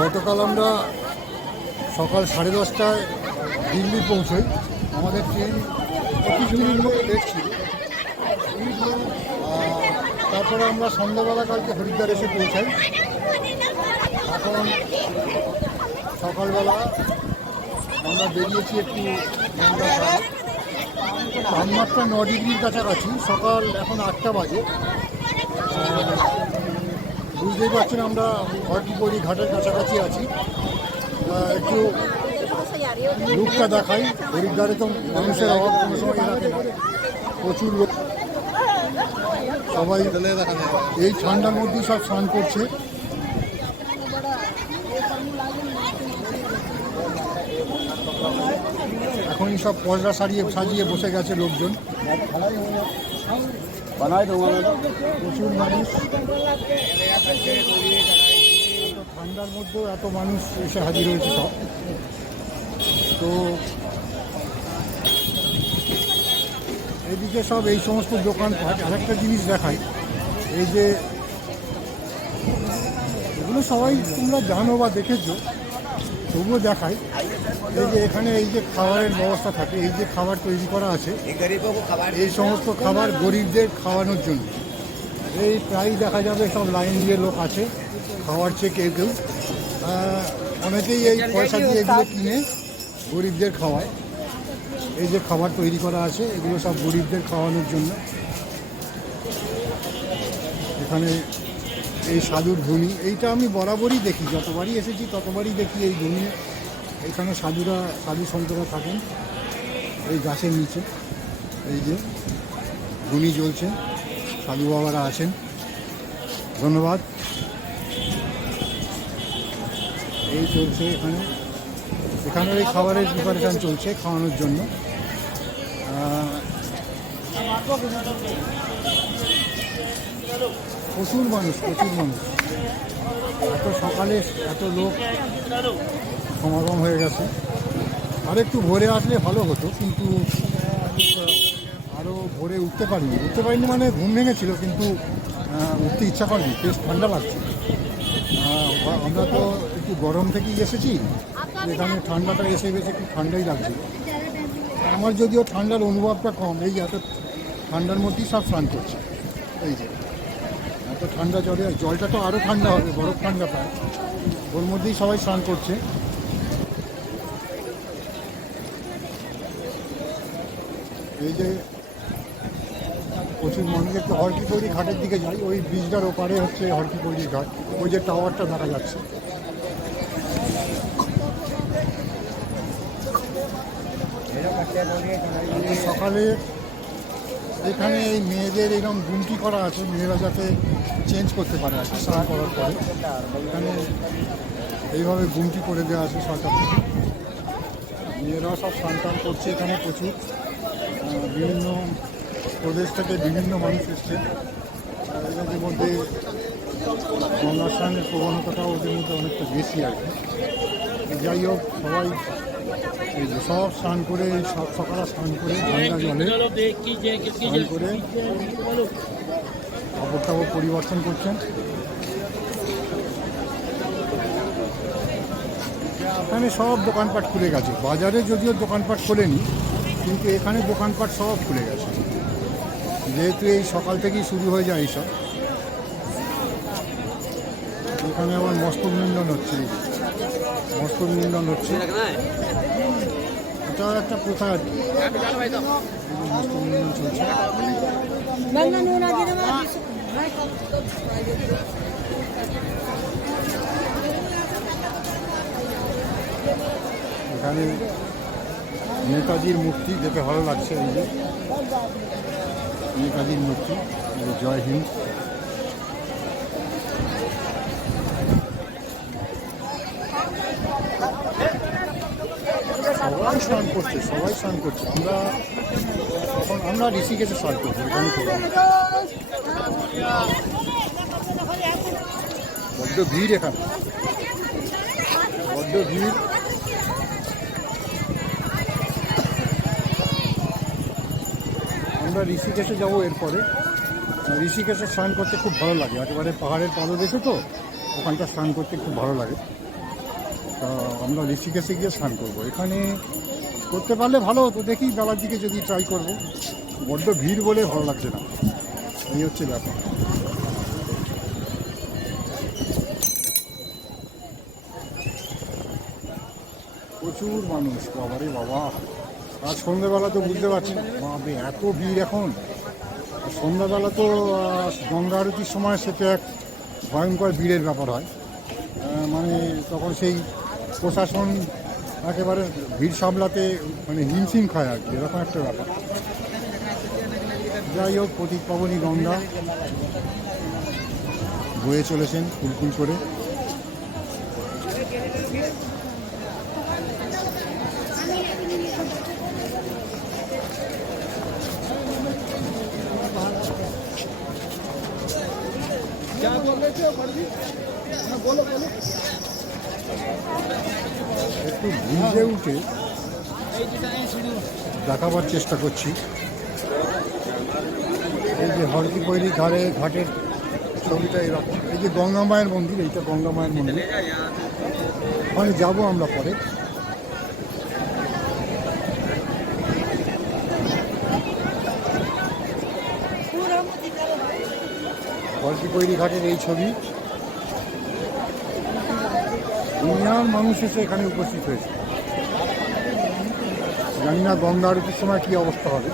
গতকাল আমরা সকাল 10:30টায় দিল্লি পৌঁছই। আমাদের ট্রেন 25 মিনিট মতো লেট ছিল। তারপরে আমরা সন্ধ্যাবেলা কালকে হরিদ্বার এসে পৌঁছাই। এখন সকালবেলা আমরা বেরিয়েছি একটু তাপমাত্রা 9 ডিগ্রির কাছাকাছি। সকাল এখন 8টা বাজে। বুঝতেই পারছেন আমরা হরকিপৌড়ি ঘাটের কাছাকাছি আছি। একটু লুকটা দেখাই। হরিদ্বারে তো মানুষের অভাব কোনো সময় থাকে না, প্রচুর লোক। সবাই এই ঠান্ডার মধ্যেই সব স্নান করছে। এখনই সব পর্দা সাজিয়ে বসে গেছে লোকজন। প্রচুর মানুষ। ঠান্ডার মধ্যেও এত মানুষ এসে হাজির হয়েছে সব। তো এদিকে সব এই সমস্ত দোকানপাট। আরেকটা জিনিস দেখাই, এই যে এগুলো সবাই তোমরা জানো বা দেখেছো, তবুও দেখাই। এই যে এখানে এই যে খাবারের ব্যবস্থা থাকে, এই যে খাবার তৈরি করা আছে, এই সমস্ত খাবার গরিবদের খাওয়ানোর জন্য। এই প্রায় দেখা যাবে সব লাইন দিয়ে লোক আছে খাওয়াচ্ছে। কেউ কেউ অনেকেই এই পয়সা দিয়ে এগুলো কিনে গরিবদের খাওয়ায়। এই যে খাবার তৈরি করা আছে, এগুলো সব গরিবদের খাওয়ানোর জন্য। এখানে এই সাধুর ধুনি, এইটা আমি বরাবরই দেখি, যতবারই এসেছি ততবারই দেখি এই ধুনি। এখানে সাধু সন্তরা থাকেন এই গাছের নিচে। এই যে ধুনি জ্বলছে, সাধু বাবারা আছেন। ধন্যবাদ। এই চলছে এখানে এই খাবারের প্রিপারেশান চলছে খাওয়ানোর জন্য। প্রচুর মানুষ। এত সকালে এত লোক সমাগম হয়ে গেছে। আর একটু ভোরে আসলে ভালো হতো, কিন্তু আরও ভোরে উঠতে পারিনি মানে ঘুম ভেঙেছিল, কিন্তু উঠতে ইচ্ছা করেনি। বেশ ঠান্ডা লাগছে। আমরা তো একটু গরম থেকেই এসেছি, এখানে ঠান্ডাটা এসে একটু ঠান্ডাই লাগছে। আমার যদিও ঠান্ডার অনুভবটা কম, এই এত ঠান্ডার মধ্যেই সব স্নান করছে। এই যে এত ঠান্ডা জলটা তো আরও ঠান্ডা হবে, বরফ ঠান্ডা পায়, ওর মধ্যেই সবাই স্নান করছে। এই যে প্রচুর মানুষ। একটু হরকিপৌড়ি ঘাটের দিকে যাই, ওই ব্রিজটার ওপারে হচ্ছে হরকিপৌড়ি ঘাট। ওই যে টাওয়ারটা দেখা যাচ্ছে। সকালে এখানে এই মেয়েদের এরকম গুমটি করা আছে, মেয়েরা যাতে চেঞ্জ করতে পারে আর স্নান করার পরে। এখানে এইভাবে গুমটি করে দেওয়া আছে সরকার থেকে। মেয়েরাও সব স্নান করছে এখানে। প্রচুর বিভিন্ন প্রদেশ থেকে বিভিন্ন মানুষ এসছে। এদের মধ্যে গঙ্গা স্নানের প্রবণতাটাও ওদের মধ্যে অনেকটা বেশি আর কি। যাই হোক, সবাই এই যে সব স্নান করে, সব সকালে স্নান করে গঙ্গা জলে স্নান করে কাপড় টাপড় পরিবর্তন করছেন। এখানে সব দোকানপাট খুলে গেছে। বাজারে যদিও দোকানপাট খোলেনি, কিন্তু এখানে দোকানপাট সব খুলে গেছে, যেহেতু এই সকাল থেকেই শুরু হয়ে যায় এইসব। এখানে আবার মস্তক মুন্ডন হচ্ছে। এটা একটা প্রথা আর কি। মস্তক মুন্ডন চলছে। এখানে নেতাজির মূর্তি দেখে ভালো লাগছে। এই যে নেতাজির মূর্তি, জয় হিন্দ। সবাই স্নান করছে। আমরা ঋষিকেশে স্নান করছি। এখানে বড্ড ভিড়, এখানে বড্ড ভিড়। আমরা ঋষিকেশে যাবো এরপরে। ঋষিকেশে স্নান করতে খুব ভালো লাগে। একেবারে পাহাড়ের পাদদেশে তো, ওখানটা স্নান করতে খুব ভালো লাগে। তা আমরা ঋষিকেশে গিয়ে স্নান করবো। এখানে করতে পারলে ভালো হতো, দেখি বেলার দিকে যদি ট্রাই করবো। বড্ড ভিড় বলে ভালো লাগছে না, এই হচ্ছে ব্যাপার। প্রচুর মানুষ, বাবারে বাবা। আজ সন্ধ্যাবেলা তো বুঝতে পারছি বাবা এত ভিড় এখন। সন্ধ্যাবেলা তো গঙ্গা আরতির সময় সেটা এক ভয়ঙ্কর ভিড়ের ব্যাপার হয়। মানে তখন সেই প্রশাসন একেবারে ভিড় সামলাতে মানে হিমশিম খায় আর কি, এরকম একটা ব্যাপার। যাই হোক, প্রতীক পাবনী গঙ্গা বয়ে চলেছেন কুলকুল করে। একটু ভিজে উঠে দেখাবার চেষ্টা করছি। এই যে হরকি পৈরি ঘাটের ছবিটা এরকম। এই যে গঙ্গা মায়ের মন্দির, এইটা গঙ্গা মায়ের মন্দির, ওখানে যাবো আমরা পরে। হরকি পৈরি ঘাটের এই ছবি। দুনিয়ার মানুষ এসে এখানে উপস্থিত হয়েছে। জানি না গঙ্গা আরতির সময় কী অবস্থা হবে।